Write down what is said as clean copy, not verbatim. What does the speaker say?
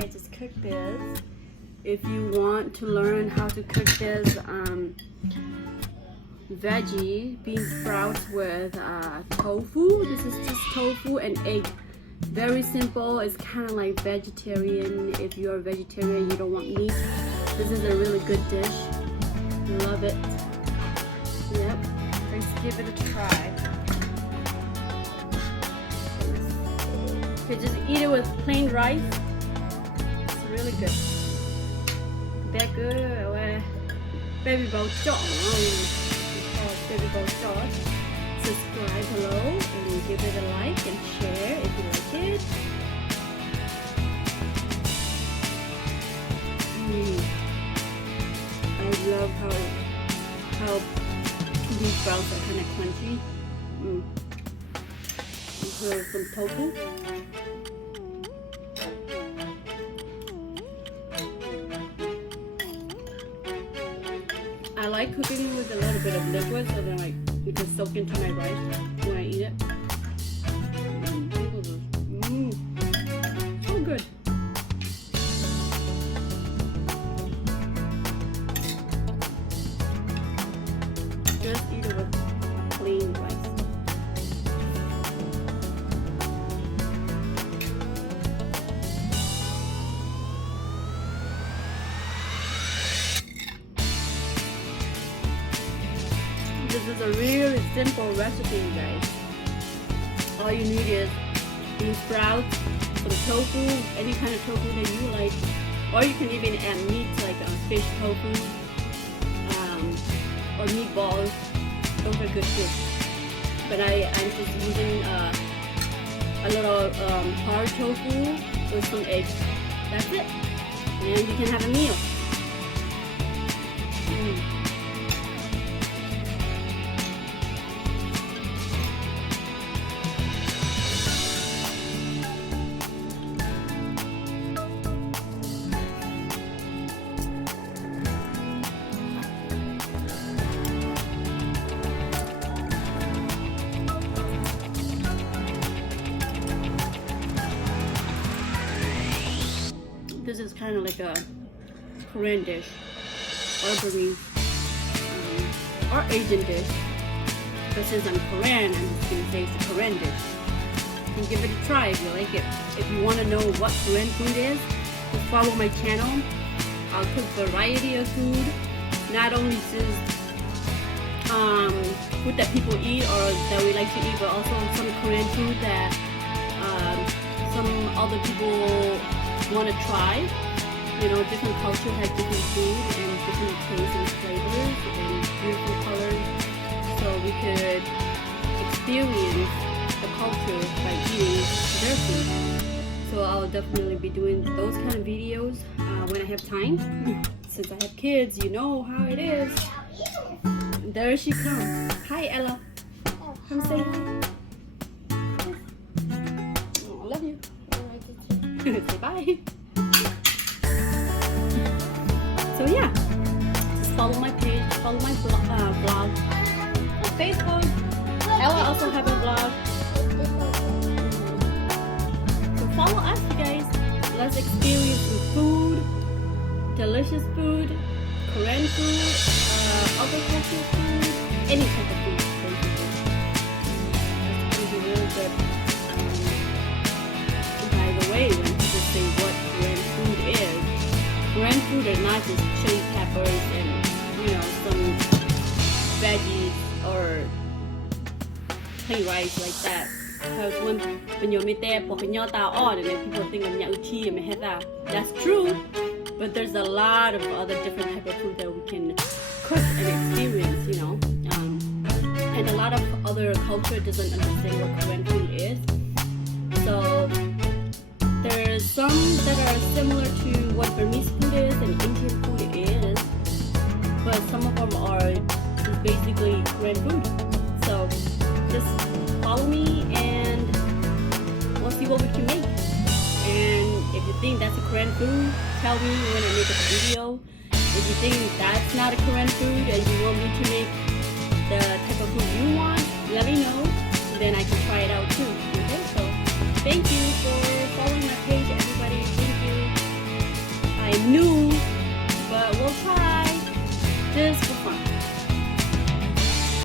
I just cooked this. If you want to learn how to cook this veggie bean sprouts with tofu, this is just tofu and egg. Very simple. It's kind of like vegetarian. If you're a vegetarian, you don't want meat, this is a really good dish. Love it. Yep. Let's give it a try. You just eat it with plain rice. It's really good. Bé cứ baby bowl chọn, baby bowl chọn. Subscribe below and give it a like and share if you like it. I love how these sprouts are kind of crunchy. With some tofu. I like cooking with a little bit of liquid so then like it can soak into my rice when I eat it. So good. Just eat it with plain rice. This is a really simple recipe, you guys. All you need is bean sprouts, some tofu, any kind of tofu that you like, or you can even add meat like fish tofu or meatballs. Those are good too. But I'm just using a little hard tofu with some eggs. That's it, and you can have a meal. This is kind of like a Korean dish, or Burmese, or Asian dish. But since I'm Korean, I'm just gonna say it's a Korean dish. You can give it a try if you like it. If you want to know what Korean food is, just follow my channel. I'll cook variety of food, not only just food that people eat or that we like to eat, but also some Korean food that some other people want to try. You know, different cultures have different food and different tastes and flavors and beautiful colors, so we could experience the culture by eating their food. So I'll definitely be doing those kind of videos when I have time. Since I have kids, you know how it is. There she comes. Hi, Ella. Come say hi. Say bye. So yeah, just follow my page, follow my blog on Facebook. Ella also have a blog. So follow us, you guys. Let's experience some food, delicious food, Korean food, other cultural food, any type of food, basically. It's gonna be really good. By the way, when people say what Korean food is, Korean food is not just chili peppers and some veggies or plain rice like that. Because when you're there, people think that's true, but there's a lot of other different type of food that we can cook and experience, and a lot of other culture doesn't understand what Korean food is. So there's some that are similar to what Burmese food is and Indian food is, but some of them are just basically Korean food. So just follow me and we'll see what we can make. And if you think that's a Korean food, tell me when I make a video. If you think that's not a Korean food and you want me to make the type of food you want, let me know. Then I can try it out too. Okay, so thank you for following my page, everybody. Thank you. I knew